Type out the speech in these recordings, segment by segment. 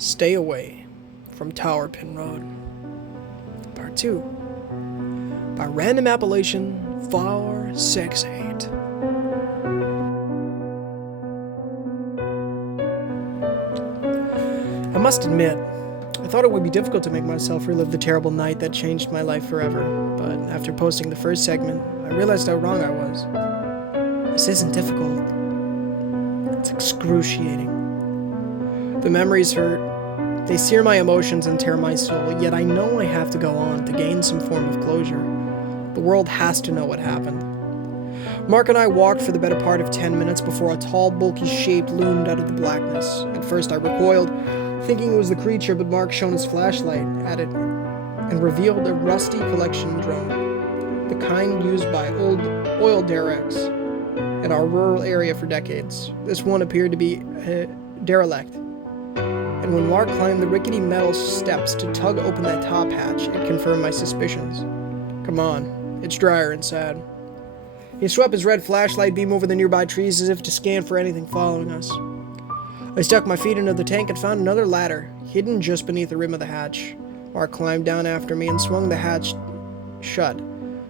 Stay away from Tauerpin Road. Part 2. By random appellation 468. I must admit, I thought it would be difficult to make myself relive the terrible night that changed my life forever, but after posting the first segment, I realized how wrong I was. This isn't difficult. It's excruciating. The memories hurt. They sear my emotions and tear my soul, yet I know I have to go on to gain some form of closure. The world has to know what happened. Mark and I walked for the better part of 10 minutes before a tall, bulky shape loomed out of the blackness. At first I recoiled, thinking it was the creature, but Mark shone his flashlight at it and revealed a rusty collection drone, the kind used by old oil derricks in our rural area for decades. This one appeared to be derelict, and when Mark climbed the rickety metal steps to tug open that top hatch, it confirmed my suspicions. Come on, it's drier inside. He swept his red flashlight beam over the nearby trees as if to scan for anything following us. I stuck my feet into the tank and found another ladder, hidden just beneath the rim of the hatch. Mark climbed down after me and swung the hatch shut,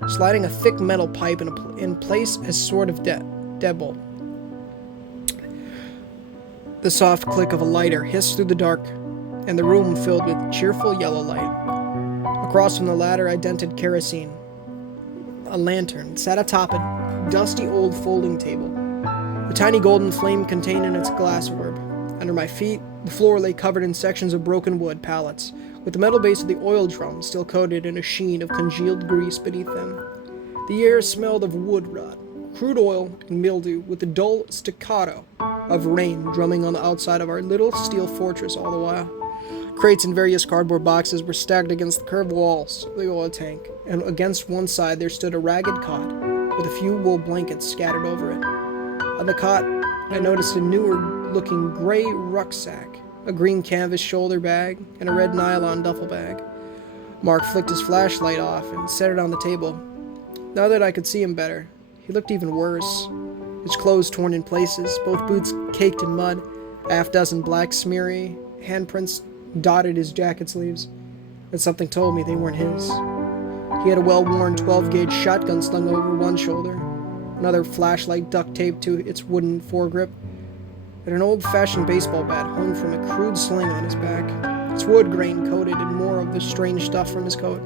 sliding a thick metal pipe in place as sort of deadbolt. The soft click of a lighter hissed through the dark, and the room filled with cheerful yellow light. Across from the ladder, I dented kerosene. A lantern sat atop a dusty old folding table, a tiny golden flame contained in its glass orb. Under my feet, the floor lay covered in sections of broken wood pallets, with the metal base of the oil drum still coated in a sheen of congealed grease beneath them. The air smelled of wood rot, crude oil, and mildew, with the dull staccato of rain drumming on the outside of our little steel fortress all the while. Crates and various cardboard boxes were stacked against the curved walls of the oil tank, and against one side there stood a ragged cot with a few wool blankets scattered over it. On the cot, I noticed a newer-looking gray rucksack, a green canvas shoulder bag, and a red nylon duffel bag. Mark flicked his flashlight off and set it on the table. Now that I could see him better, he looked even worse. His clothes torn in places, both boots caked in mud, a half-dozen black smeary handprints dotted his jacket sleeves, but something told me they weren't his. He had a well-worn 12-gauge shotgun slung over one shoulder, another flashlight duct taped to its wooden foregrip, and an old-fashioned baseball bat hung from a crude sling on his back, its wood grain coated in more of the strange stuff from his coat.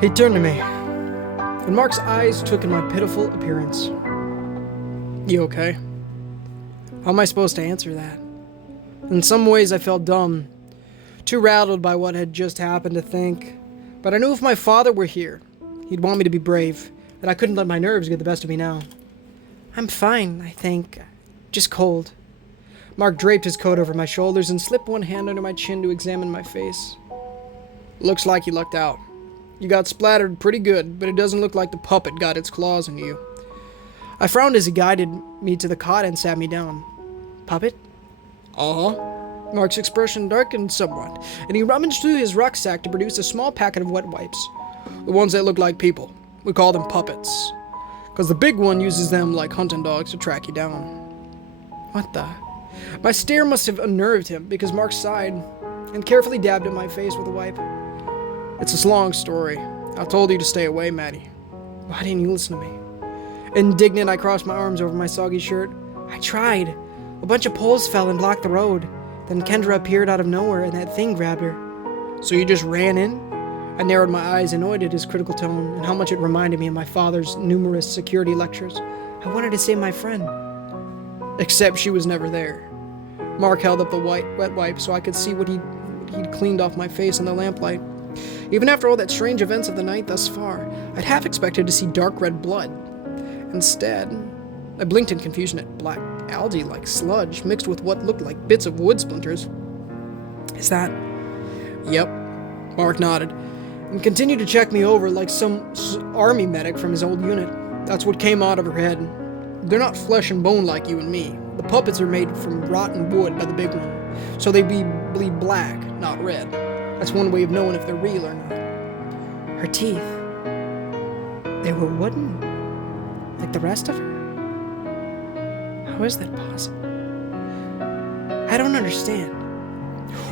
He turned to me, and Mark's eyes took in my pitiful appearance. You okay? How am I supposed to answer that? In some ways I felt dumb, too rattled by what had just happened to think. But I knew if my father were here, he'd want me to be brave, and I couldn't let my nerves get the best of me now. I'm fine, I think. Just cold. Mark draped his coat over my shoulders and slipped one hand under my chin to examine my face. Looks like you lucked out. You got splattered pretty good, but it doesn't look like the puppet got its claws on you. I frowned as he guided me to the cot and sat me down. Puppet? Uh-huh. Mark's expression darkened somewhat, and he rummaged through his rucksack to produce a small packet of wet wipes. The ones that look like people. We call them puppets. Because the big one uses them like hunting dogs to track you down. What the? My stare must have unnerved him, because Mark sighed and carefully dabbed at my face with a wipe. It's a long story. I told you to stay away, Maddie. Why didn't you listen to me? Indignant, I crossed my arms over my soggy shirt. I tried. A bunch of poles fell and blocked the road. Then Kendra appeared out of nowhere and that thing grabbed her. So you just ran in? I narrowed my eyes, annoyed at his critical tone and how much it reminded me of my father's numerous security lectures. I wanted to save my friend. Except she was never there. Mark held up the wet wipe so I could see what he'd cleaned off my face in the lamplight. Even after all that strange events of the night thus far, I'd half expected to see dark red blood. Instead, I blinked in confusion at black algae-like sludge mixed with what looked like bits of wood splinters. Is that... Yep. Mark nodded, and continued to check me over like some army medic from his old unit. That's what came out of her head. They're not flesh and bone like you and me. The puppets are made from rotten wood by the big one, so they bleed black, not red. That's one way of knowing if they're real or not. Her teeth. They were wooden, like the rest of her. How is that possible? I I don't understand.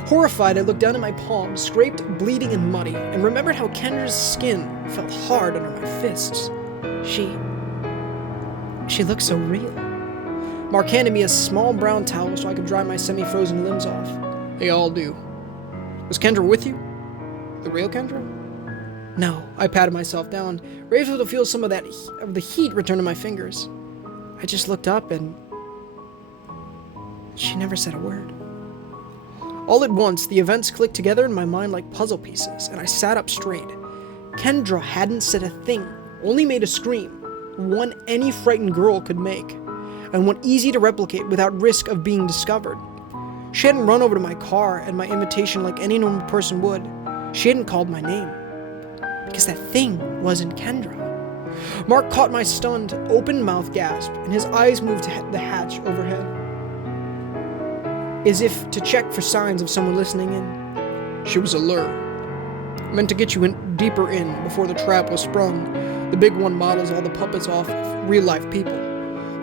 Horrified, I looked down at my palm, scraped, bleeding and muddy, and remembered how Kendra's skin felt hard under my fists. She looked so real. Mark handed me a small brown towel so I could dry my semi-frozen limbs off. They all do. Was Kendra with you? The real Kendra? No, I patted myself down, grateful to feel some of the heat return to my fingers. I just looked up and she never said a word. All at once, the events clicked together in my mind like puzzle pieces, and I sat up straight. Kendra hadn't said a thing, only made a scream, one any frightened girl could make, and one easy to replicate without risk of being discovered. She hadn't run over to my car at my invitation like any normal person would. She hadn't called my name. Because that thing wasn't Kendra. Mark caught my stunned, open-mouthed gasp, and his eyes moved to the hatch overhead, as if to check for signs of someone listening in. She was a lure, meant to get you deeper in before the trap was sprung. The big one models all the puppets off of real-life people.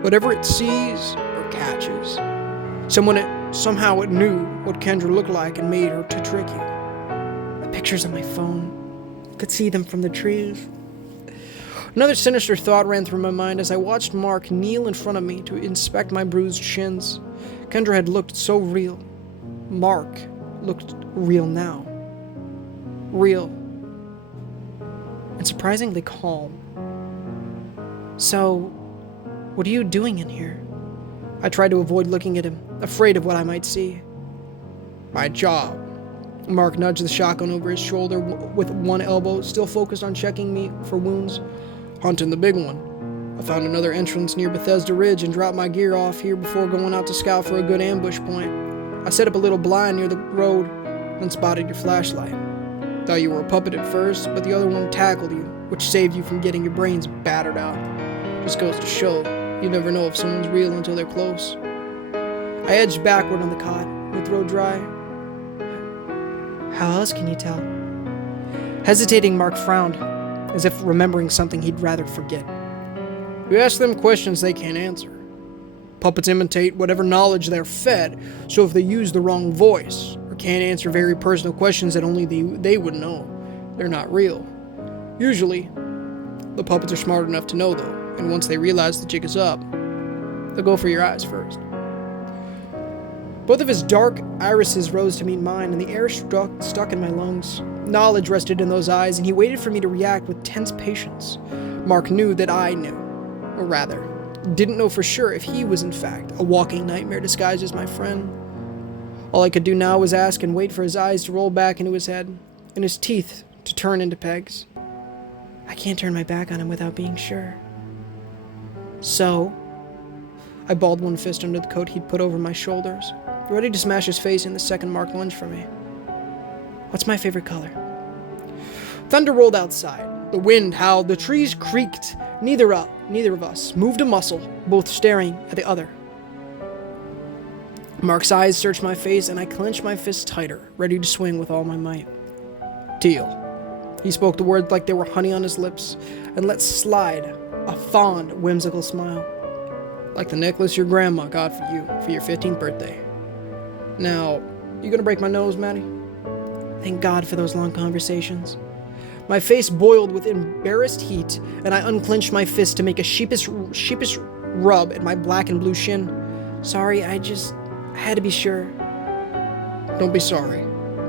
Whatever it sees or catches. Somehow it knew what Kendra looked like and made her to trick you. The pictures on my phone, could see them from the trees. Another sinister thought ran through my mind as I watched Mark kneel in front of me to inspect my bruised shins. Kendra had looked so real. Mark looked real now. Real. And surprisingly calm. So, what are you doing in here? I tried to avoid looking at him, afraid of what I might see. My job. Mark nudged the shotgun over his shoulder with one elbow, still focused on checking me for wounds. Hunting the big one. I found another entrance near Bethesda Ridge and dropped my gear off here before going out to scout for a good ambush point. I set up a little blind near the road and spotted your flashlight. Thought you were a puppet at first, but the other one tackled you, which saved you from getting your brains battered out. Just goes to show, you never know if someone's real until they're close. I edged backward on the cot, my throat dry. How else can you tell? Hesitating, Mark frowned, as if remembering something he'd rather forget. You ask them questions they can't answer. Puppets imitate whatever knowledge they're fed, so if they use the wrong voice, or can't answer very personal questions that only they would know, they're not real. Usually, the puppets are smart enough to know though, and once they realize the jig is up, they'll go for your eyes first. Both of his dark irises rose to meet mine, and the air stuck in my lungs. Knowledge rested in those eyes, and he waited for me to react with tense patience. Mark knew that I knew. Or rather, didn't know for sure if he was in fact a walking nightmare disguised as my friend. All I could do now was ask and wait for his eyes to roll back into his head, and his teeth to turn into pegs. I can't turn my back on him without being sure. So, I balled one fist under the coat he'd put over my shoulders, ready to smash his face in the second Mark lunged for me. What's my favorite color? Thunder rolled outside. The wind howled, the trees creaked. Neither of us moved a muscle, both staring at the other. Mark's eyes searched my face, and I clenched my fist tighter, ready to swing with all my might. Teal. He spoke the words like they were honey on his lips, and let slide a fond, whimsical smile. Like the necklace your grandma got for you for your 15th birthday. Now, you gonna break my nose, Maddie? Thank God for those long conversations. My face boiled with embarrassed heat, and I unclenched my fist to make a sheepish rub at my black and blue shin. Sorry, I had to be sure. Don't be sorry.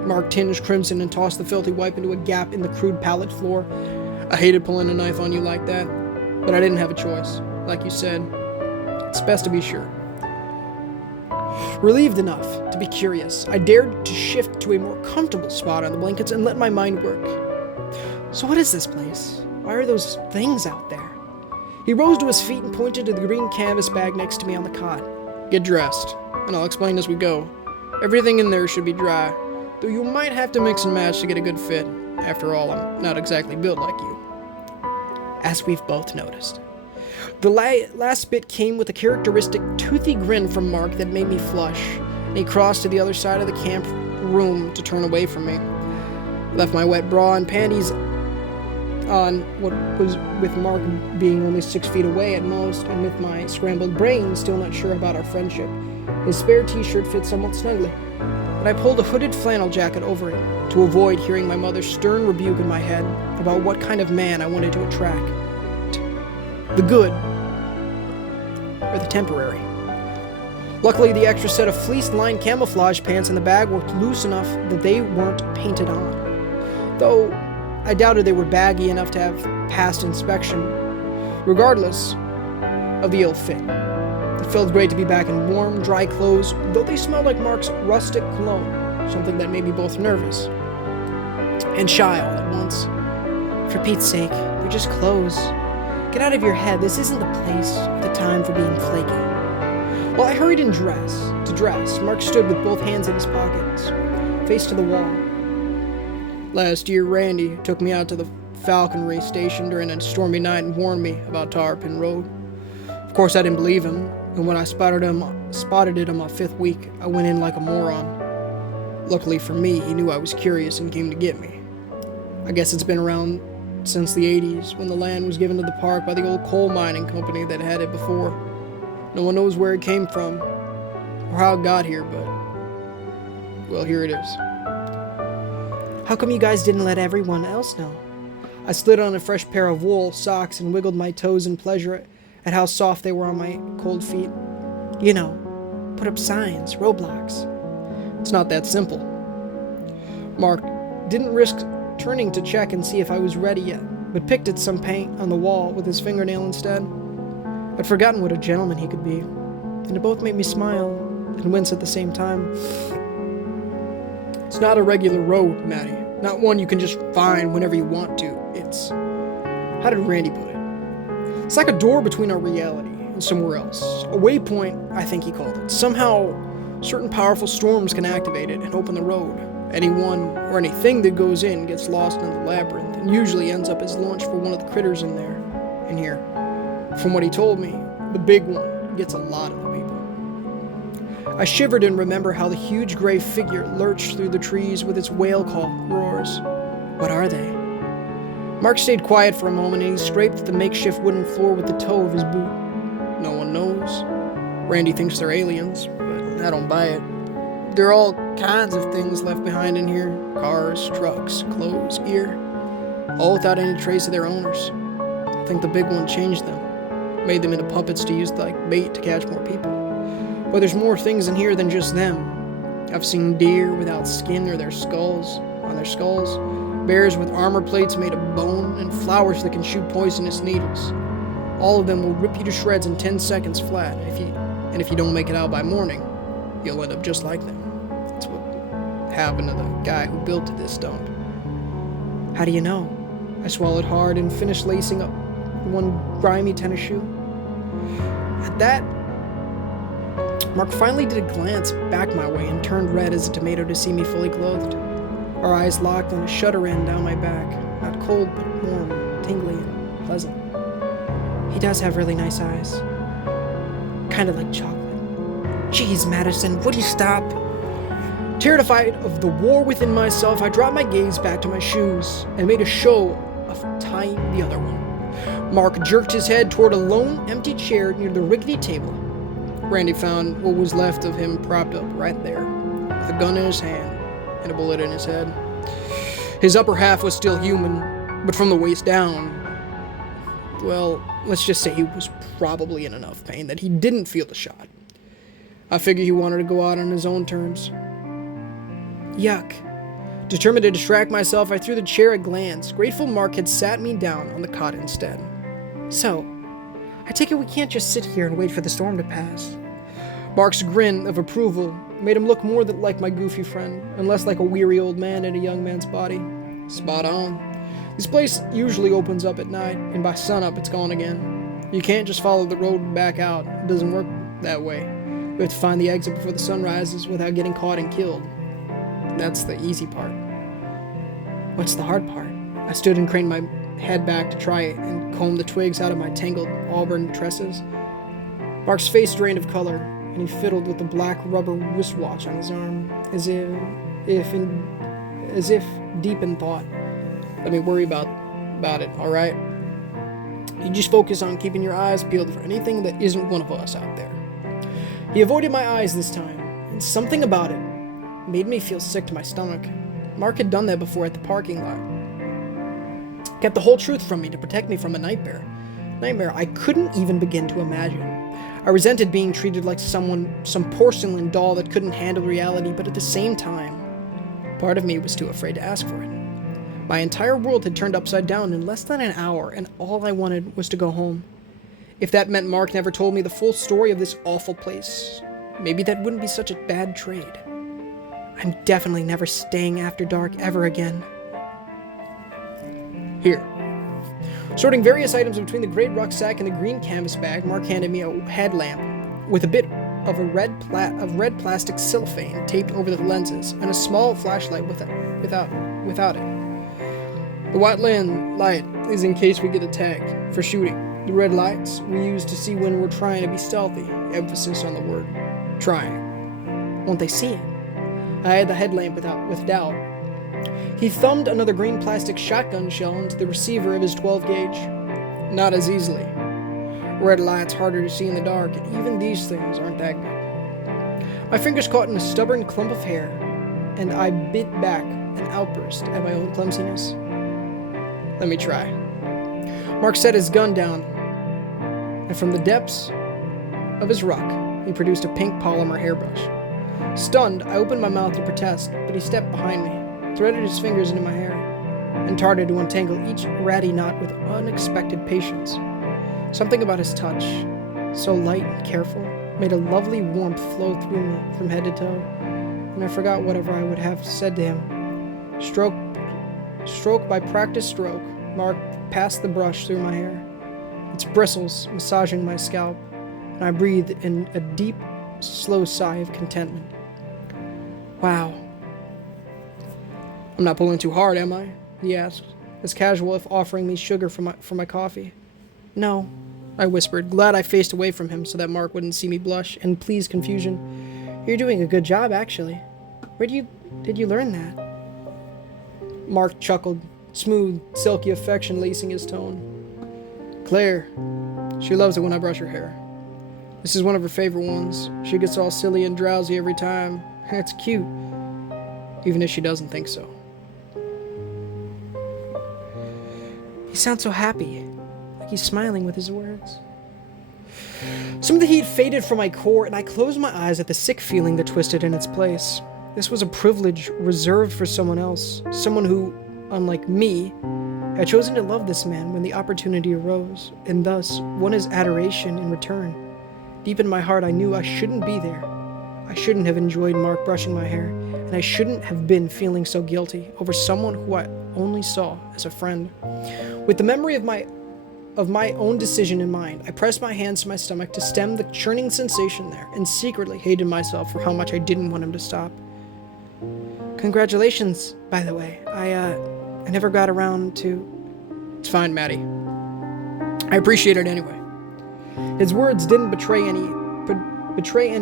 Mark tinged crimson and tossed the filthy wipe into a gap in the crude pallet floor. I hated pulling a knife on you like that, but I didn't have a choice. Like you said, it's best to be sure. Relieved enough to be curious, I dared to shift to a more comfortable spot on the blankets and let my mind work. So what is this place? Why are those things out there? He rose to his feet and pointed to the green canvas bag next to me on the cot. Get dressed, and I'll explain as we go. Everything in there should be dry, though you might have to mix and match to get a good fit. After all, I'm not exactly built like you. As we've both noticed. The last bit came with a characteristic toothy grin from Mark that made me flush, and he crossed to the other side of the camp room to turn away from me. Left my wet bra and panties on what was with Mark being only 6 feet away at most, and with my scrambled brain still not sure about our friendship. His spare t-shirt fit somewhat snugly, but I pulled a hooded flannel jacket over it to avoid hearing my mother's stern rebuke in my head about what kind of man I wanted to attract. The good, or the temporary. Luckily, the extra set of fleece-lined camouflage pants in the bag were loose enough that they weren't painted on, though I doubted they were baggy enough to have passed inspection, regardless of the ill fit. It felt great to be back in warm, dry clothes, though they smelled like Mark's rustic cologne, something that made me both nervous and shy all at once. For Pete's sake, they're just clothes. Get out of your head, this isn't the place or the time for being flaky. While I hurried to dress, Mark stood with both hands in his pockets, face to the wall. Last year, Randy took me out to the falconry station during a stormy night and warned me about Tauerpin Road. Of course, I didn't believe him, and when I spotted it on my 5th week, I went in like a moron. Luckily for me, he knew I was curious and came to get me. I guess it's been around since the 80s, when the land was given to the park by the old coal mining company that had it before. No one knows where it came from, or how it got here, but, well, here it is. How come you guys didn't let everyone else know? I slid on a fresh pair of wool socks and wiggled my toes in pleasure at how soft they were on my cold feet. You know, put up signs, roadblocks. It's not that simple. Mark didn't risk turning to check and see if I was ready yet, but picked at some paint on the wall with his fingernail instead. I'd forgotten what a gentleman he could be, and it both made me smile and wince at the same time. It's not a regular road, Maddie. Not one you can just find whenever you want to. It's... How did Randy put it? It's like a door between our reality and somewhere else. A waypoint, I think he called it. Somehow, certain powerful storms can activate it and open the road. Anyone or anything that goes in gets lost in the labyrinth and usually ends up as lunch for one of the critters in here. From what he told me, the big one gets a lot of the people. I shivered and remember how the huge gray figure lurched through the trees with its whale call roars. What are they? Mark stayed quiet for a moment and he scraped the makeshift wooden floor with the toe of his boot. No one knows. Randy thinks they're aliens, but I don't buy it. There are all kinds of things left behind in here. Cars, trucks, clothes, gear. All without any trace of their owners. I think the big one changed them. Made them into puppets to use like bait to catch more people. But there's more things in here than just them. I've seen deer without skin or on their skulls, bears with armor plates made of bone, and flowers that can shoot poisonous needles. All of them will rip you to shreds in 10 seconds flat, and if you don't make it out by morning, you'll end up just like them. That's what happened to the guy who built this dump. How do you know? I swallowed hard and finished lacing up one grimy tennis shoe. At that, Mark finally did a glance back my way and turned red as a tomato to see me fully clothed. Our eyes locked and a shudder ran down my back. Not cold, but warm, tingly, and pleasant. He does have really nice eyes. Kind of like chocolate. Jeez, Madison, would you stop? Terrified of the war within myself, I dropped my gaze back to my shoes and made a show of tying the other one. Mark jerked his head toward a lone, empty chair near the rickety table. Randy found what was left of him propped up right there, with a gun in his hand and a bullet in his head. His upper half was still human, but from the waist down, well, let's just say he was probably in enough pain that he didn't feel the shot. I figured he wanted to go out on his own terms. Yuck. Determined to distract myself, I threw the chair a glance. Grateful Mark had sat me down on the cot instead. So, I take it we can't just sit here and wait for the storm to pass. Mark's grin of approval made him look more like my goofy friend, and less like a weary old man in a young man's body. Spot on. This place usually opens up at night, and by sunup it's gone again. You can't just follow the road back out. It doesn't work that way. We have to find the exit before the sun rises without getting caught and killed. That's the easy part. What's the hard part? I stood and craned my head back to try it and comb the twigs out of my tangled auburn tresses. Mark's face drained of color, and he fiddled with the black rubber wristwatch on his arm, as if deep in thought. Let me worry about it, alright? You just focus on keeping your eyes peeled for anything that isn't one of us out there. He avoided my eyes this time, and something about it made me feel sick to my stomach. Mark had done that before at the parking lot. Kept the whole truth from me to protect me from a nightmare. Nightmare I couldn't even begin to imagine. I resented being treated like some porcelain doll that couldn't handle reality, but at the same time, part of me was too afraid to ask for it. My entire world had turned upside down in less than an hour, and all I wanted was to go home. If that meant Mark never told me the full story of this awful place, maybe that wouldn't be such a bad trade. I'm definitely never staying after dark ever again. Here. Sorting various items between the gray rucksack and the green canvas bag, Mark handed me a headlamp with a bit of red plastic cellophane taped over the lenses and a small flashlight without it. The white light is in case we get attacked for shooting. The red lights we use to see when we're trying to be stealthy. Emphasis on the word trying. Won't they see it? I had the headlamp with doubt. He thumbed another green plastic shotgun shell into the receiver of his 12 gauge. Not as easily. Red light's harder to see in the dark, and even these things aren't that good. My fingers caught in a stubborn clump of hair, and I bit back an outburst at my own clumsiness. Let me try. Mark set his gun down, and from the depths of his ruck, he produced a pink polymer hairbrush. Stunned, I opened my mouth to protest, but he stepped behind me, threaded his fingers into my hair, and started to untangle each ratty knot with unexpected patience. Something about his touch, so light and careful, made a lovely warmth flow through me from head to toe, and I forgot whatever I would have said to him. Stroke by practice stroke, Mark passed the brush through my hair, its bristles massaging my scalp, and I breathed in a deep, slow sigh of contentment. Wow. I'm not pulling too hard, am I? He asked, as casual if offering me sugar for my coffee. No, I whispered, glad I faced away from him so that Mark wouldn't see me blush and please confusion. You're doing a good job, actually. Where did you learn that? Mark chuckled, smooth, silky affection lacing his tone. Claire, she loves it when I brush her hair. This is one of her favorite ones. She gets all silly and drowsy every time. It's cute, even if she doesn't think so. He sounds so happy, like he's smiling with his words. Some of the heat faded from my core, and I closed my eyes at the sick feeling that twisted in its place. This was a privilege reserved for someone else, someone who, unlike me, had chosen to love this man when the opportunity arose, and thus won his adoration in return. Deep in my heart, I knew I shouldn't be there. I shouldn't have enjoyed Mark brushing my hair, and I shouldn't have been feeling so guilty over someone who I only saw as a friend. With the memory of my own decision in mind, I pressed my hands to my stomach to stem the churning sensation there, and secretly hated myself for how much I didn't want him to stop. Congratulations, by the way. I never got around to... It's fine, Maddie. I appreciate it anyway. His words didn't betray any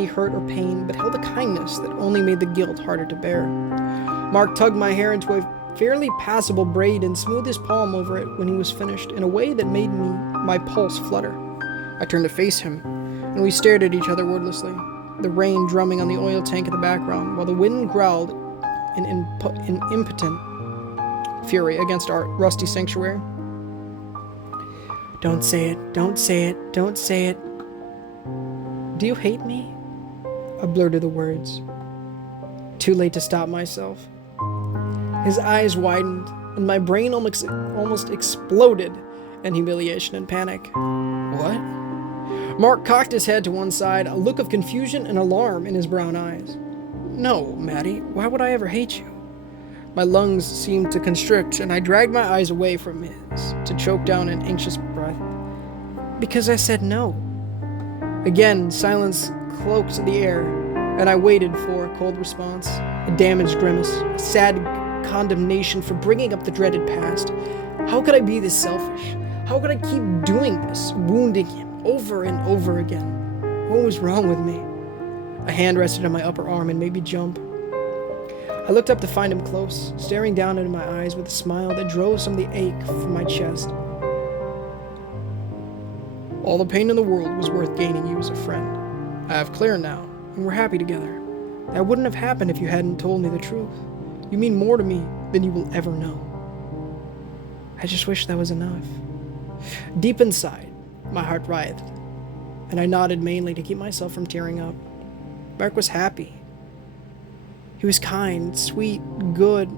hurt or pain, but held a kindness that only made the guilt harder to bear. Mark tugged my hair into a fairly passable braid and smoothed his palm over it when he was finished in a way that made my pulse flutter. I turned to face him, and we stared at each other wordlessly, the rain drumming on the oil tank in the background, while the wind growled in impotent fury against our rusty sanctuary. Don't say it, don't say it, don't say it. Do you hate me? I blurted the words. Too late to stop myself. His eyes widened, and my brain almost exploded in humiliation and panic. What? Mark cocked his head to one side, a look of confusion and alarm in his brown eyes. No, Maddie, why would I ever hate you? My lungs seemed to constrict, and I dragged my eyes away from his to choke down an anxious breath. Because I said no. Again, silence cloaked the air, and I waited for a cold response, a damaged grimace, a sad condemnation for bringing up the dreaded past. How could I be this selfish? How could I keep doing this, wounding him over and over again? What was wrong with me? A hand rested on my upper arm and made me jump. I looked up to find him close, staring down into my eyes with a smile that drove some of the ache from my chest. All the pain in the world was worth gaining you as a friend. I have Claire now, and we're happy together. That wouldn't have happened if you hadn't told me the truth. You mean more to me than you will ever know. I just wish that was enough. Deep inside, my heart writhed, and I nodded mainly to keep myself from tearing up. Mark was happy. He was kind, sweet, good,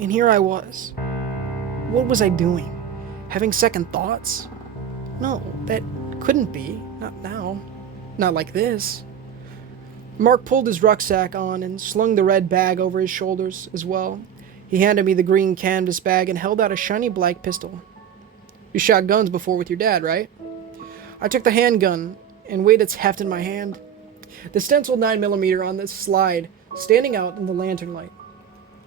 and here I was. What was I doing? Having second thoughts? No, that couldn't be. Not now. Not like this. Mark pulled his rucksack on and slung the red bag over his shoulders as well. He handed me the green canvas bag and held out a shiny black pistol. You shot guns before with your dad, right? I took the handgun and weighed its heft in my hand. The stenciled 9mm on the slide, standing out in the lantern light.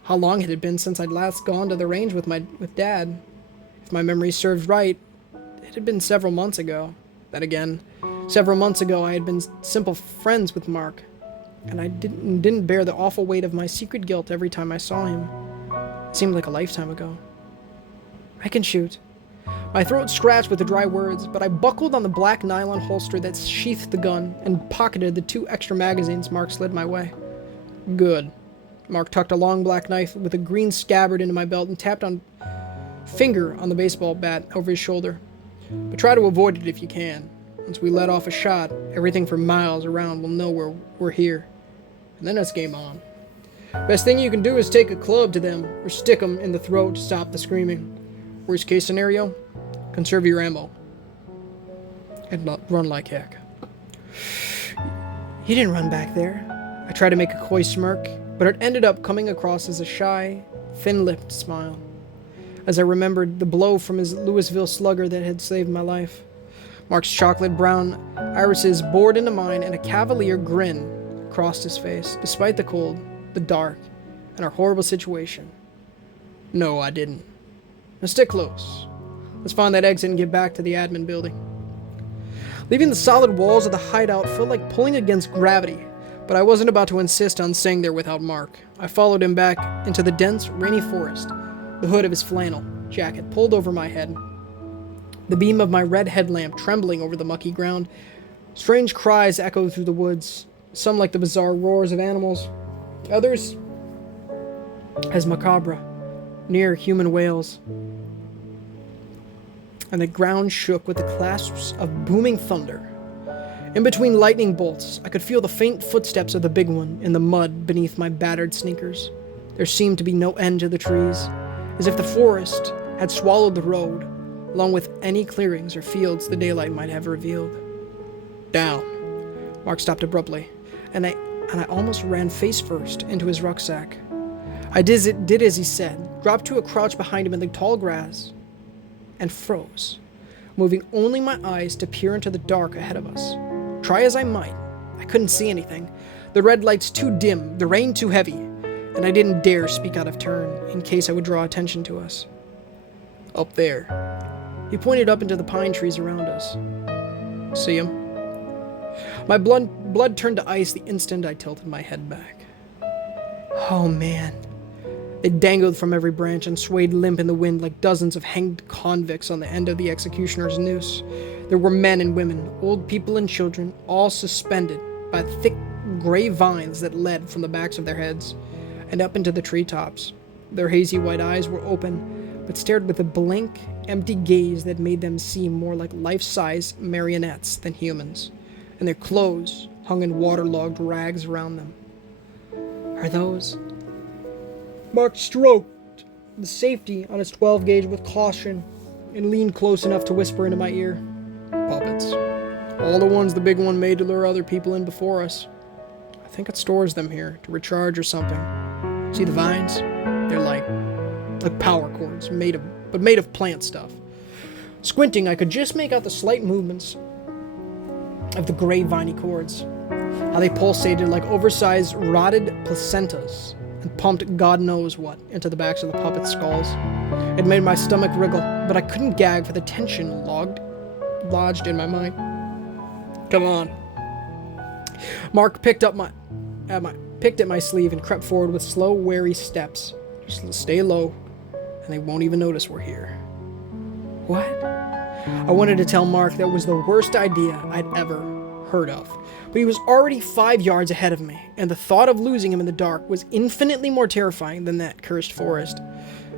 How long had it been since I'd last gone to the range with Dad? If my memory served right, it had been several months ago. Then again, several months ago I had been simple friends with Mark, and I didn't bear the awful weight of my secret guilt every time I saw him. It seemed like a lifetime ago. I can shoot. My throat scratched with the dry words, but I buckled on the black nylon holster that sheathed the gun and pocketed the 2 extra magazines Mark slid my way. Good. Mark tucked a long black knife with a green scabbard into my belt and tapped on finger on the baseball bat over his shoulder. But try to avoid it if you can. Once we let off a shot, everything for miles around will know we're here. And then it's game on. Best thing you can do is take a club to them or stick them in the throat to stop the screaming. Worst case scenario, conserve your ammo. And not run like heck. He didn't run back there. I tried to make a coy smirk, but it ended up coming across as a shy, thin-lipped smile, as I remembered the blow from his Louisville slugger that had saved my life. Mark's chocolate-brown irises bored into mine, and a cavalier grin crossed his face, despite the cold, the dark, and our horrible situation. No, I didn't. Now stick close. Let's find that exit and get back to the admin building. Leaving the solid walls of the hideout felt like pulling against gravity, but I wasn't about to insist on staying there without Mark. I followed him back into the dense, rainy forest, the hood of his flannel jacket pulled over my head, the beam of my red headlamp trembling over the mucky ground. Strange cries echoed through the woods, some like the bizarre roars of animals, others as macabre, near human wails. And the ground shook with the clasps of booming thunder. In between lightning bolts, I could feel the faint footsteps of the big one in the mud beneath my battered sneakers. There seemed to be no end to the trees, as if the forest had swallowed the road, along with any clearings or fields the daylight might have revealed. Down. Mark stopped abruptly, and I almost ran face first into his rucksack. I did as he said, dropped to a crouch behind him in the tall grass, and froze, moving only my eyes to peer into the dark ahead of us. Try as I might, I couldn't see anything. The red lights too dim, the rain too heavy, and I didn't dare speak out of turn in case I would draw attention to us. Up there. He pointed up into the pine trees around us. See him? My blood turned to ice the instant I tilted my head back. Oh man. They dangled from every branch and swayed limp in the wind like dozens of hanged convicts on the end of the executioner's noose. There were men and women, old people and children, all suspended by thick gray vines that led from the backs of their heads and up into the treetops. Their hazy white eyes were open, but stared with a blank, empty gaze that made them seem more like life-size marionettes than humans, and their clothes hung in waterlogged rags around them. Are those... Mark stroked the safety on his 12-gauge with caution and leaned close enough to whisper into my ear. Puppets. All the ones the big one made to lure other people in before us. I think it stores them here to recharge or something. See the vines? They're like power cords, made of plant stuff. Squinting, I could just make out the slight movements of the gray viney cords. How they pulsated like oversized rotted placentas and pumped God knows what into the backs of the puppets' skulls. It made my stomach wriggle, but I couldn't gag for the tension lodged in my mind. Come on. Mark picked at my sleeve and crept forward with slow, wary steps. Just stay low, and they won't even notice we're here. What? I wanted to tell Mark that was the worst idea I'd ever heard of, but he was already 5 yards ahead of me, and the thought of losing him in the dark was infinitely more terrifying than that cursed forest.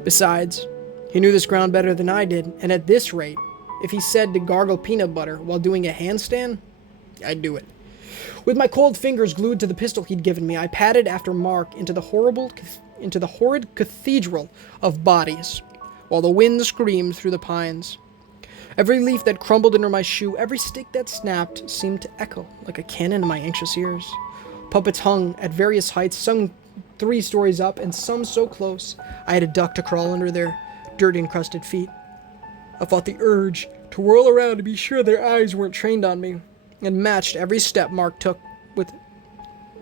Besides, he knew this ground better than I did, and at this rate, if he said to gargle peanut butter while doing a handstand, I'd do it. With my cold fingers glued to the pistol he'd given me, I padded after Mark into the horrid cathedral of bodies, while the wind screamed through the pines. Every leaf that crumbled under my shoe, every stick that snapped, seemed to echo like a cannon in my anxious ears. Puppets hung at various heights, some 3 stories up, and some so close I had to duck to crawl under their dirt-encrusted feet. I fought the urge to whirl around to be sure their eyes weren't trained on me, and matched every step Mark took with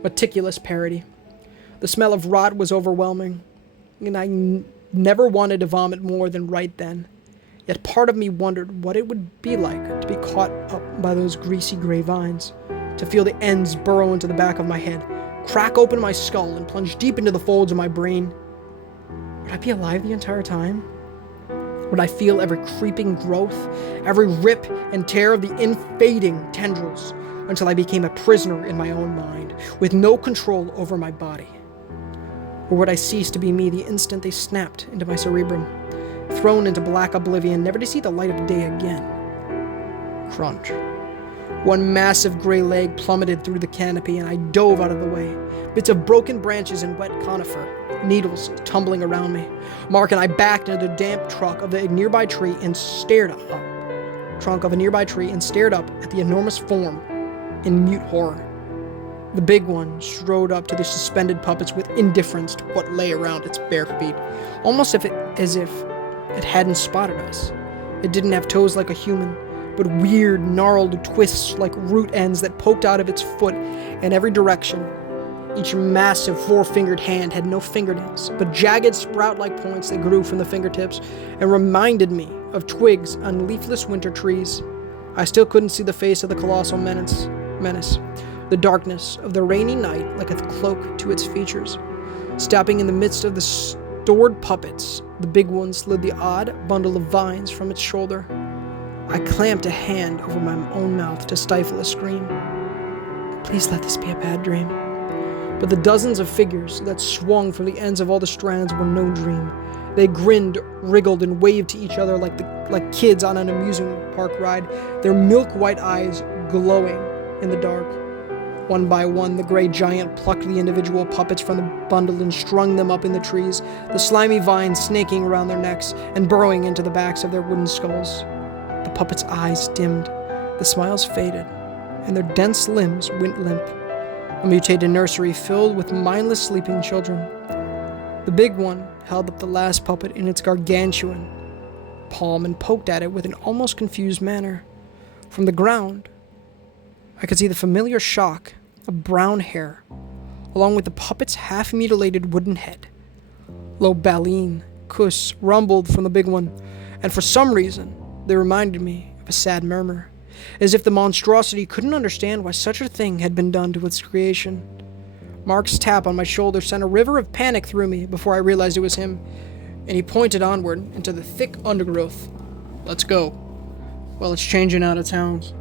meticulous parity. The smell of rot was overwhelming, and I never wanted to vomit more than right then. Yet part of me wondered what it would be like to be caught up by those greasy gray vines, to feel the ends burrow into the back of my head, crack open my skull, and plunge deep into the folds of my brain. Would I be alive the entire time? Would I feel every creeping growth, every rip and tear of the infading tendrils, until I became a prisoner in my own mind, with no control over my body? Or would I cease to be me the instant they snapped into my cerebrum, thrown into black oblivion, never to see the light of day again? Crunch. One massive gray leg plummeted through the canopy, and I dove out of the way. Bits of broken branches and wet conifer, needles tumbling around me. Mark and I backed into the damp trunk of a nearby tree and stared up at the enormous form in mute horror. The big one strode up to the suspended puppets with indifference to what lay around its bare feet, almost as if it hadn't spotted us. It didn't have toes like a human, but weird, gnarled twists like root ends that poked out of its foot in every direction. Each massive 4-fingered hand had no fingernails, but jagged sprout-like points that grew from the fingertips and reminded me of twigs on leafless winter trees. I still couldn't see the face of the colossal menace. The darkness of the rainy night like a cloak to its features. Stopping in the midst of the stored puppets, the big one slid the odd bundle of vines from its shoulder. I clamped a hand over my own mouth to stifle a scream. Please let this be a bad dream. But the dozens of figures that swung from the ends of all the strands were no dream. They grinned, wriggled, and waved to each other like kids on an amusement park ride, their milk-white eyes glowing in the dark. One by one, the gray giant plucked the individual puppets from the bundle and strung them up in the trees, the slimy vines snaking around their necks and burrowing into the backs of their wooden skulls. The puppets' eyes dimmed, the smiles faded, and their dense limbs went limp. A mutated nursery filled with mindless sleeping children. The big one held up the last puppet in its gargantuan palm and poked at it with an almost confused manner. From the ground, I could see the familiar shock of brown hair, along with the puppet's half-mutilated wooden head. Low baleen, kuss rumbled from the big one, and for some reason, they reminded me of a sad murmur, as if the monstrosity couldn't understand why such a thing had been done to its creation. Mark's tap on my shoulder sent a river of panic through me before I realized it was him, and he pointed onward into the thick undergrowth. Let's go. Well, it's changing out of towns.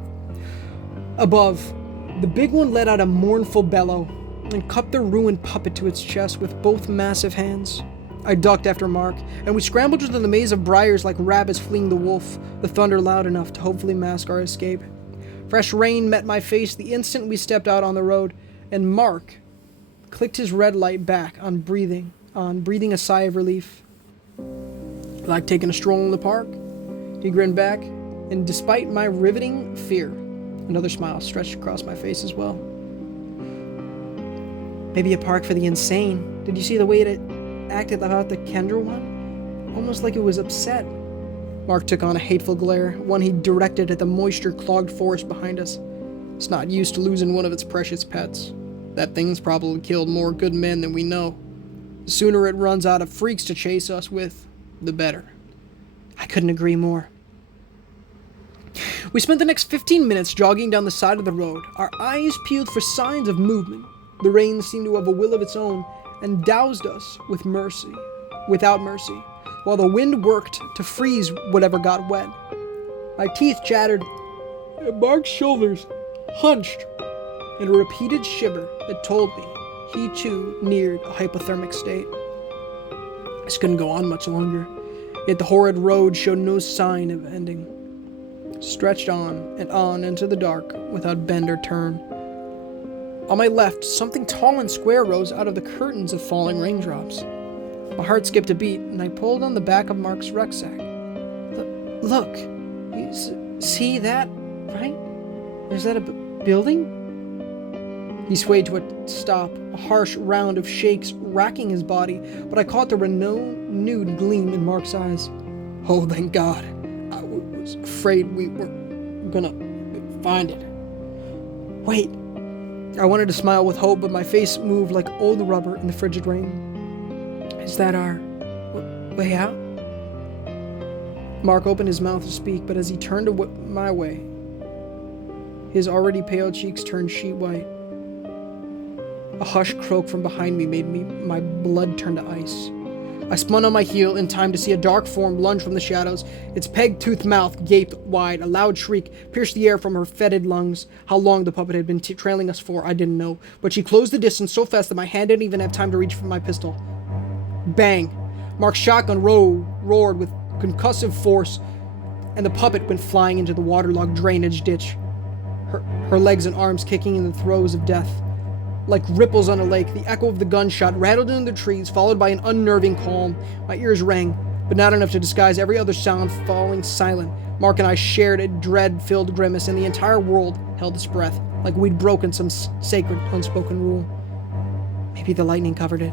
Above, the big one let out a mournful bellow and cupped the ruined puppet to its chest with both massive hands. I ducked after Mark, and we scrambled into the maze of briars like rabbits fleeing the wolf, the thunder loud enough to hopefully mask our escape. Fresh rain met my face the instant we stepped out on the road, and Mark clicked his red light back on breathing a sigh of relief. Like taking a stroll in the park? He grinned back, and despite my riveting fear, another smile stretched across my face as well. Maybe a park for the insane. Did you see the way it acted about the Kendra one? Almost like it was upset. Mark took on a hateful glare, one he directed at the moisture-clogged forest behind us. It's not used to losing one of its precious pets. That thing's probably killed more good men than we know. The sooner it runs out of freaks to chase us with, the better. I couldn't agree more. We spent the next 15 minutes jogging down the side of the road, our eyes peeled for signs of movement. The rain seemed to have a will of its own and doused us without mercy, while the wind worked to freeze whatever got wet. My teeth chattered, and Mark's shoulders hunched and a repeated shiver that told me he too neared a hypothermic state. This couldn't go on much longer, yet the horrid road showed no sign of ending. Stretched on and on into the dark without bend or turn. On my left, something tall and square rose out of the curtains of falling raindrops. My heart skipped a beat, and I pulled on the back of Mark's rucksack. Look, you see that, right? Is that a building? He swayed to a stop, a harsh round of shakes racking his body, but I caught the renewed gleam in Mark's eyes. Oh, thank God. I was afraid we were gonna find it. Wait. I wanted to smile with hope, but my face moved like old rubber in the frigid rain. Is that our way out? Mark opened his mouth to speak, but as he turned my way, his already pale cheeks turned sheet white. A hushed croak from behind me made my blood turn to ice. I spun on my heel in time to see a dark form lunge from the shadows. Its peg-toothed mouth gaped wide. A loud shriek pierced the air from her fetid lungs. How long the puppet had been trailing us for, I didn't know, but she closed the distance so fast that my hand didn't even have time to reach for my pistol. Bang! Mark's shotgun roared with concussive force, and the puppet went flying into the waterlogged drainage ditch, her legs and arms kicking in the throes of death. Like ripples on a lake, the echo of the gunshot rattled in the trees, followed by an unnerving calm. My ears rang, but not enough to disguise every other sound falling silent. Mark and I shared a dread-filled grimace, and the entire world held its breath, like we'd broken some sacred, unspoken rule. Maybe the lightning covered it.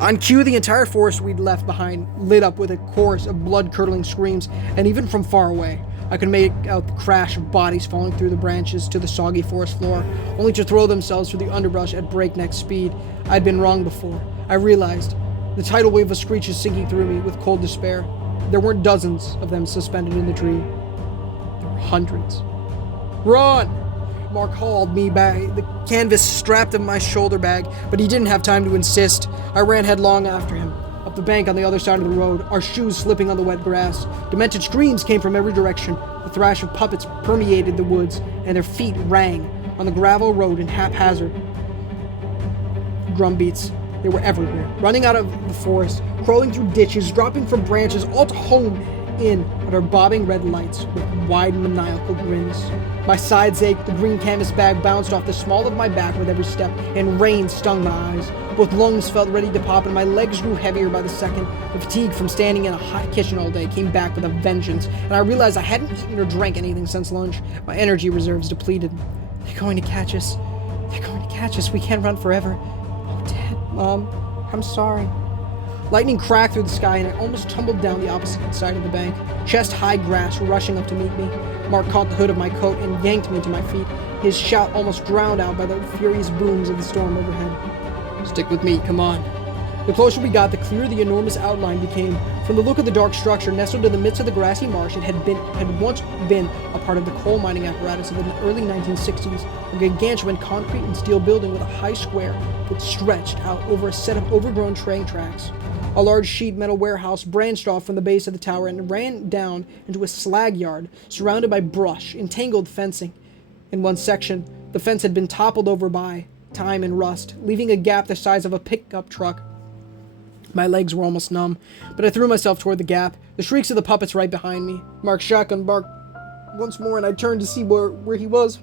On cue, the entire forest we'd left behind lit up with a chorus of blood-curdling screams, and even from far away, I could make out the crash of bodies falling through the branches to the soggy forest floor, only to throw themselves through the underbrush at breakneck speed. I'd been wrong before. I realized, the tidal wave of screeches sinking through me with cold despair. There weren't dozens of them suspended in the tree. There were hundreds. Run! Mark hauled me by the canvas strapped to my shoulder bag, but he didn't have time to insist. I ran headlong after him. Up the bank on the other side of the road, our shoes slipping on the wet grass. Demented screams came from every direction. The thrash of puppets permeated the woods, and their feet rang on the gravel road in haphazard drum beats. They were everywhere, running out of the forest, crawling through ditches, dropping from branches, all to home in under bobbing red lights with wide maniacal grins. My sides ached, the green canvas bag bounced off the small of my back with every step, and rain stung my eyes. Both lungs felt ready to pop, and my legs grew heavier by the second. The fatigue from standing in a hot kitchen all day came back with a vengeance, and I realized I hadn't eaten or drank anything since lunch. My energy reserves depleted. They're going to catch us. They're going to catch us. We can't run forever. Oh, Dad, Mom, I'm sorry. Lightning cracked through the sky, and I almost tumbled down the opposite side of the bank. Chest-high grass rushing up to meet me. Mark caught the hood of my coat and yanked me to my feet, his shout almost drowned out by the furious booms of the storm overhead. Stick with me, come on. The closer we got, the clearer the enormous outline became. From the look of the dark structure nestled in the midst of the grassy marsh, it had once been a part of the coal mining apparatus of the early 1960s, a gargantuan concrete and steel building with a high square that stretched out over a set of overgrown train tracks. A large sheet metal warehouse branched off from the base of the tower and ran down into a slag yard surrounded by brush and tangled fencing. In one section, the fence had been toppled over by time and rust, leaving a gap the size of a pickup truck. My legs were almost numb, but I threw myself toward the gap, the shrieks of the puppets right behind me. Mark's shotgun barked once more, and I turned to see where he was.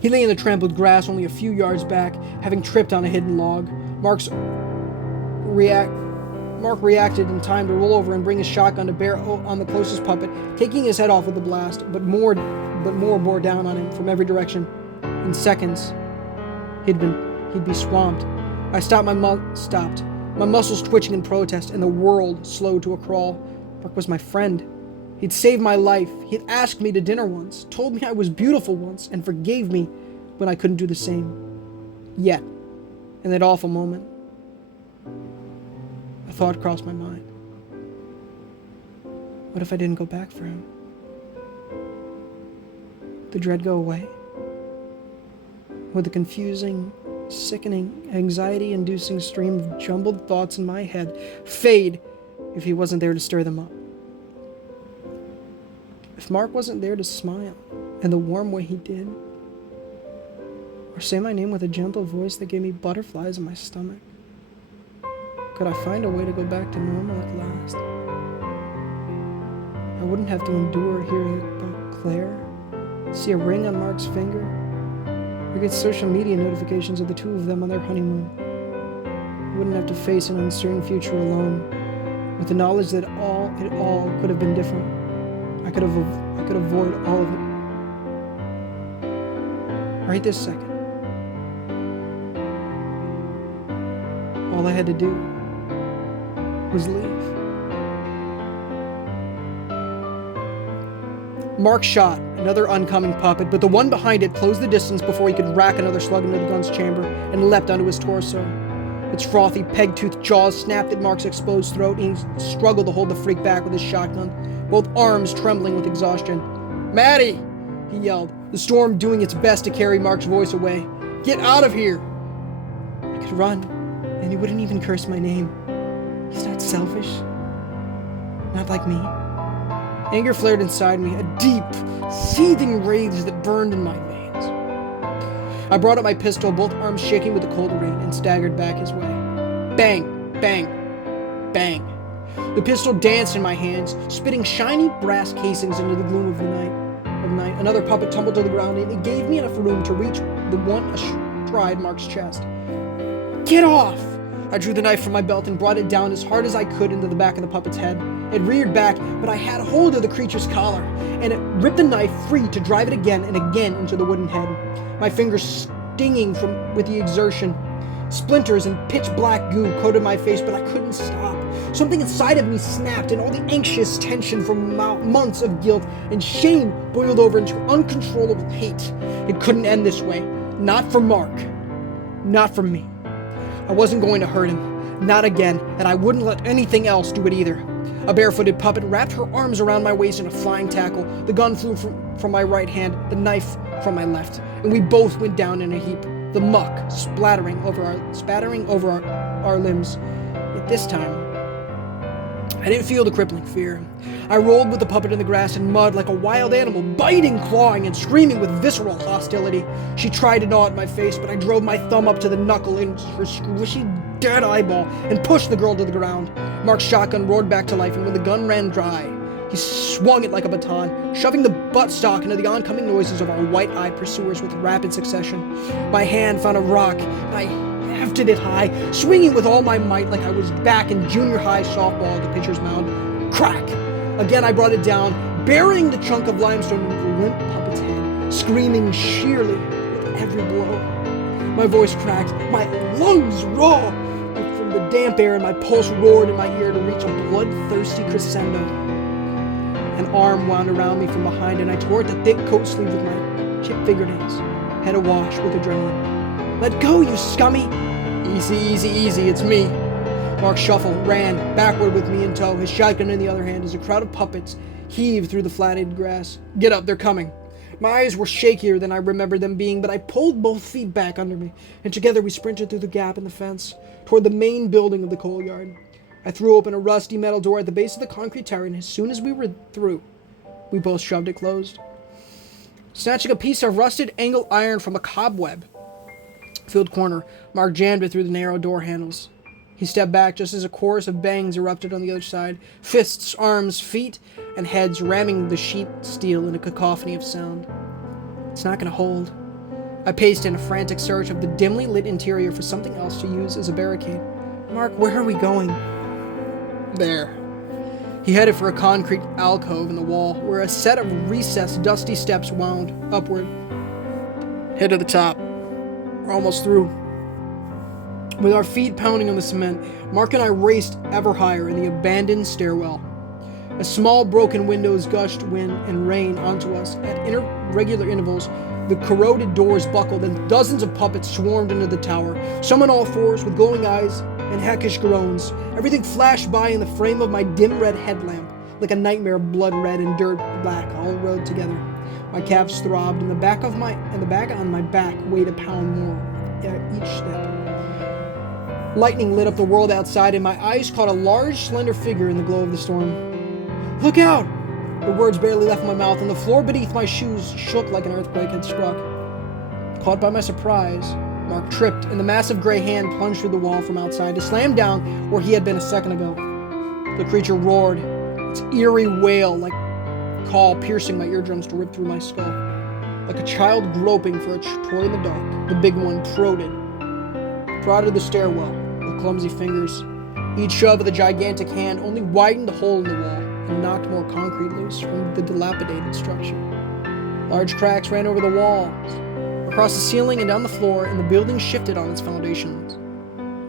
He lay in the trampled grass only a few yards back, having tripped on a hidden log. Mark reacted in time to roll over and bring his shotgun to bear on the closest puppet, taking his head off with a blast, but more bore down on him from every direction. In seconds, he'd be swamped. I stopped, my muscles twitching in protest, and the world slowed to a crawl. Mark was my friend. He'd saved my life. He'd asked me to dinner once, told me I was beautiful once, and forgave me when I couldn't do the same. Yet, in that awful moment, a thought crossed my mind. What if I didn't go back for him? Would the dread go away? Would the confusing, sickening, anxiety-inducing stream of jumbled thoughts in my head fade if he wasn't there to stir them up? If Mark wasn't there to smile in the warm way he did, or say my name with a gentle voice that gave me butterflies in my stomach? Could I find a way to go back to normal at last? I wouldn't have to endure hearing about Claire, see a ring on Mark's finger, or get social media notifications of the two of them on their honeymoon. I wouldn't have to face an uncertain future alone, with the knowledge that it all could have been different. I could avoid all of it. Right this second. All I had to do was leave. Mark shot another oncoming puppet, but the one behind it closed the distance before he could rack another slug into the gun's chamber and leapt onto his torso. Its frothy, peg-toothed jaws snapped at Mark's exposed throat, and he struggled to hold the freak back with his shotgun, both arms trembling with exhaustion. "Maddie!" he yelled, the storm doing its best to carry Mark's voice away. "Get out of here!" I could run, and he wouldn't even curse my name. He's not selfish. Not like me. Anger flared inside me, a deep, seething rage that burned in my veins. I brought up my pistol, both arms shaking with the cold rain, and staggered back his way. Bang, bang, bang. The pistol danced in my hands, spitting shiny brass casings into the gloom of the night. Another puppet tumbled to the ground, and it gave me enough room to reach the one astride Mark's chest. "Get off!" I drew the knife from my belt and brought it down as hard as I could into the back of the puppet's head. It reared back, but I had hold of the creature's collar, and it ripped the knife free to drive it again and again into the wooden head. My fingers stinging with the exertion. Splinters and pitch-black goo coated my face, but I couldn't stop. Something inside of me snapped, and all the anxious tension from months of guilt and shame boiled over into uncontrollable hate. It couldn't end this way. Not for Mark. Not for me. I wasn't going to hurt him. Not again, and I wouldn't let anything else do it either. A barefooted puppet wrapped her arms around my waist in a flying tackle. The gun flew from my right hand, the knife from my left, and we both went down in a heap, the muck spattering over our limbs. Yet this time, I didn't feel the crippling fear. I rolled with the puppet in the grass and mud like a wild animal, biting, clawing, and screaming with visceral hostility. She tried to gnaw at my face, but I drove my thumb up to the knuckle in her squishy, dead eyeball and pushed the girl to the ground. Mark's shotgun roared back to life, and when the gun ran dry, he swung it like a baton, shoving the buttstock into the oncoming noises of our white-eyed pursuers with rapid succession. My hand found a rock, and I hefted it high, swinging with all my might like I was back in junior high softball at the pitcher's mound. Crack! Again I brought it down, burying the chunk of limestone into the limp puppet's head, screaming sheerly with every blow. My voice cracked, my lungs raw from the damp air, and my pulse roared in my ear to reach a bloodthirsty crescendo. An arm wound around me from behind, and I tore at the thick coat sleeve with my chipped fingernails, head awash with adrenaline. "Let go, you scummy!" "Easy, easy, easy, it's me." Mark shuffled, ran, backward with me in tow, his shotgun in the other hand, as a crowd of puppets heaved through the flattened grass. "Get up, they're coming." My eyes were shakier than I remembered them being, but I pulled both feet back under me, and together we sprinted through the gap in the fence, toward the main building of the coal yard. I threw open a rusty metal door at the base of the concrete tower, and as soon as we were through, we both shoved it closed. Snatching a piece of rusted angle iron from a cobweb-filled corner, Mark jammed it through the narrow door handles. He stepped back just as a chorus of bangs erupted on the other side, fists, arms, feet, and heads ramming the sheet steel in a cacophony of sound. "It's not going to hold." I paced in a frantic search of the dimly lit interior for something else to use as a barricade. "Mark, where are we going?" "There." He headed for a concrete alcove in the wall, where a set of recessed, dusty steps wound upward. "Head to the top. We're almost through." With our feet pounding on the cement, Mark and I raced ever higher in the abandoned stairwell. As small broken windows gushed wind and rain onto us at irregular intervals, the corroded doors buckled and dozens of puppets swarmed into the tower, some on all fours with glowing eyes and heckish groans. Everything flashed by in the frame of my dim red headlamp, like a nightmare of blood red and dirt black all rode together. My calves throbbed, and the bag on my back weighed a pound more at each step. Lightning lit up the world outside, and my eyes caught a large, slender figure in the glow of the storm. "Look out!" The words barely left my mouth, and the floor beneath my shoes shook like an earthquake had struck. Caught by my surprise, Mark tripped, and the massive gray hand plunged through the wall from outside to slam down where he had been a second ago. The creature roared, its eerie wail like call piercing my eardrums to rip through my skull. Like a child groping for a toy in the dark, the big one prodded the stairwell with clumsy fingers. Each shove of the gigantic hand only widened the hole in the wall and knocked more concrete loose from the dilapidated structure. Large cracks ran over the walls, across the ceiling and down the floor, and the building shifted on its foundation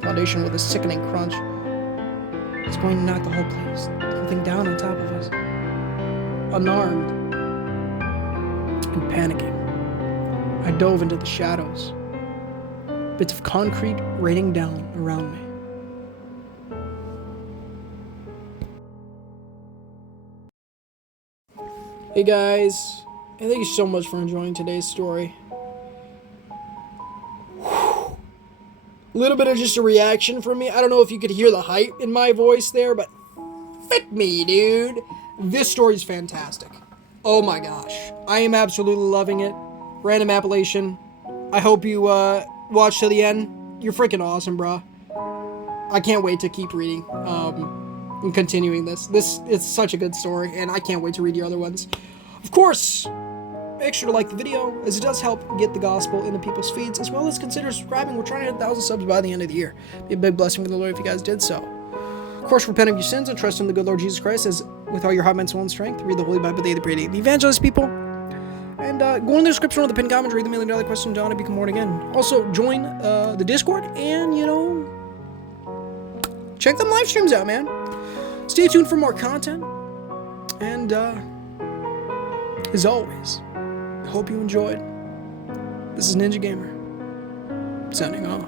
with a sickening crunch. It's going to knock the whole place, the whole thing down on top of us. Unarmed and panicking, I dove into the shadows, bits of concrete raining down around me. Hey guys, and thank you so much for enjoying today's story. A little bit of just a reaction from me. I don't know if you could hear the hype in my voice there, but fit me, dude. This story's fantastic. Oh my gosh. I am absolutely loving it. Random Appalachian. I hope you watch till the end. You're freaking awesome, bruh. I can't wait to keep reading and continuing this. It's such a good story, and I can't wait to read your other ones. Of course, make sure to like the video, as it does help get the gospel into people's feeds, as well as consider subscribing. We're trying to hit 1,000 subs by the end of the year. Be a big blessing from the Lord if you guys did so. Of course, repent of your sins and trust in the good Lord Jesus Christ, as with all your heart, mind, soul, and strength. Read the Holy Bible daily, pray daily. The evangelist people. And go in the description of the pinned comment, read the $1 million question down to become born again. Also, join the Discord and, check them live streams out, man. Stay tuned for more content. And, as always, I hope you enjoyed. This is Ninja Gamer, signing off.